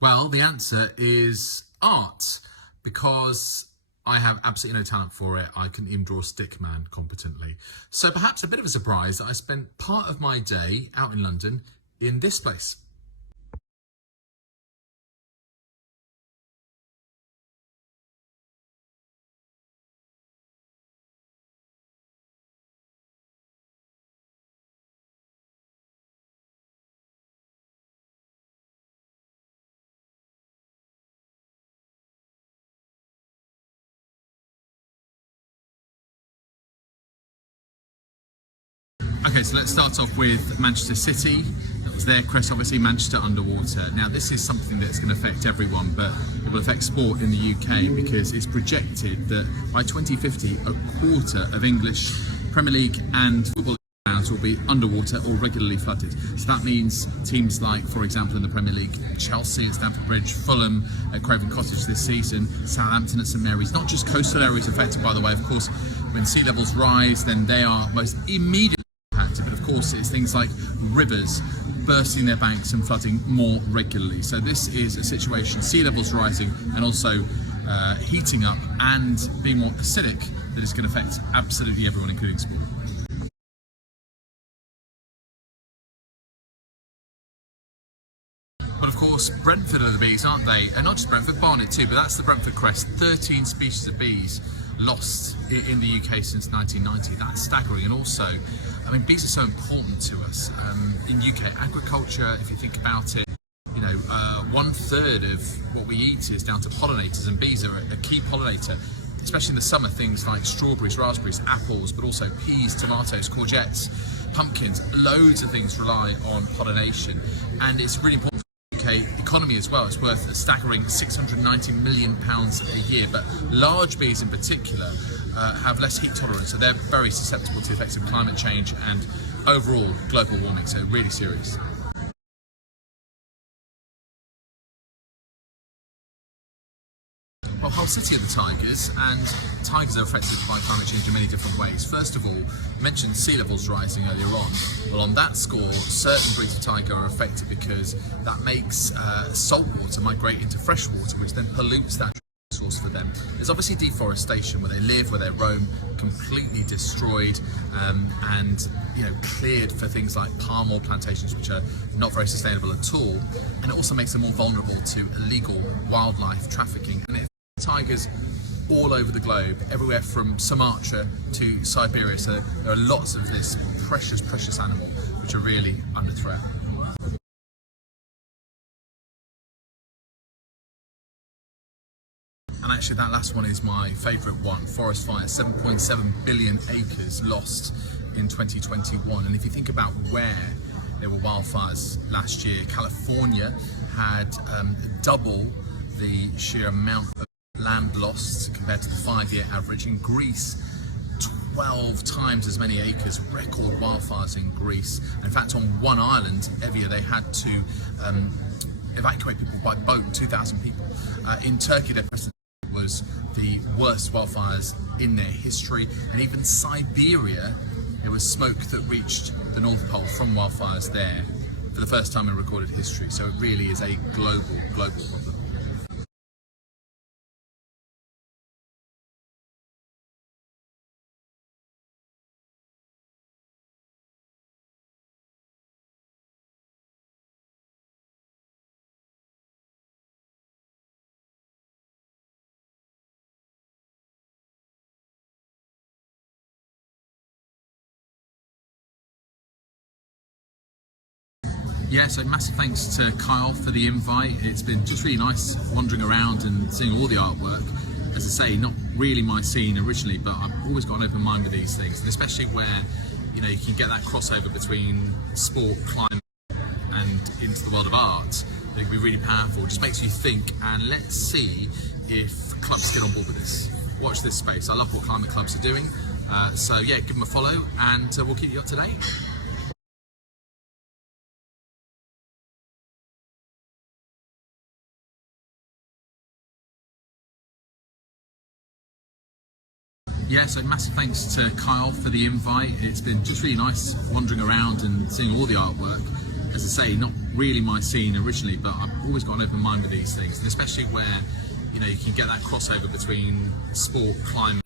Well, the answer is art, because I have absolutely no talent for it. I couldn't even draw a stick man competently. So perhaps a bit of a surprise that I spent part of my day out in London in this place. Okay, so let's start off with Manchester City. That was their crest, obviously, Manchester underwater. Now, this is something that's going to affect everyone, but it will affect sport in the UK because it's projected that by 2050, a quarter of English Premier League and football grounds will be underwater or regularly flooded. So that means teams like, for example, in the Premier League, Chelsea at Stamford Bridge, Fulham at Craven Cottage this season, Southampton at St Mary's. Not just coastal areas affected, by the way. Of course, when sea levels rise, then they are most immediately impacted. But of course, it's things like rivers bursting their banks and flooding more regularly. So this is a situation, sea levels rising and also heating up and being more acidic, that is going to affect absolutely everyone, including sport. But of course, Brentford are the bees, aren't they? And not just Brentford, Barnet too, but that's the Brentford crest. 13 species of bees lost in the UK since 1990. That's staggering. And also, I mean, bees are so important to us. In UK agriculture, if you think about it, you know, 1/3 of what we eat is down to pollinators, and bees are a key pollinator, especially in the summer. Things like strawberries, raspberries, apples, but also peas, tomatoes, courgettes, pumpkins. Loads of things rely on pollination, and it's really important for the UK economy as well. It's worth a staggering £690 million a year, but large bees in particular have less heat tolerance, so they're very susceptible to the effects of climate change and overall global warming, so really serious. Well, Hull City are the tigers, and tigers are affected by climate change in many different ways. First of all, mentioned sea levels rising earlier on. Well, on that score, certain breeds of tiger are affected because that makes salt water migrate into fresh water, which then pollutes that source for them. There's obviously deforestation where they live, where they roam, completely destroyed and cleared for things like palm oil plantations, which are not very sustainable at all. And it also makes them more vulnerable to illegal wildlife trafficking. And tigers all over the globe, everywhere from Sumatra to Siberia, so there are lots of this precious animal which are really under threat. And actually that last one is my favourite one, forest fire. 7.7 billion acres lost in 2021, and if you think about where there were wildfires last year, California had double the sheer amount of land lost compared to the 5-year average. In Greece, 12 times as many acres, record wildfires in Greece. In fact, on one island, Evia, they had to evacuate people by boat, 2,000 people. In Turkey, their president was the worst wildfires in their history. And even Siberia, there was smoke that reached the North Pole from wildfires there for the first time in recorded history. So it really is a global problem. Yeah, so massive thanks to Kyle for the invite. It's been just really nice wandering around and seeing all the artwork. As I say, not really my scene originally, but I've always got an open mind with these things, and especially where you can get that crossover between sport, climate, and into the world of art. It can be really powerful. It just makes you think, and let's see if clubs get on board with this. Watch this space. I love what climate clubs are doing. So yeah, give them a follow, and we'll keep you up to date. Yeah, so massive thanks to Kyle for the invite. It's been just really nice wandering around and seeing all the artwork. as I say, not really my scene originally, but I've always got an open mind with these things, and especially where you can get that crossover between sport, climate.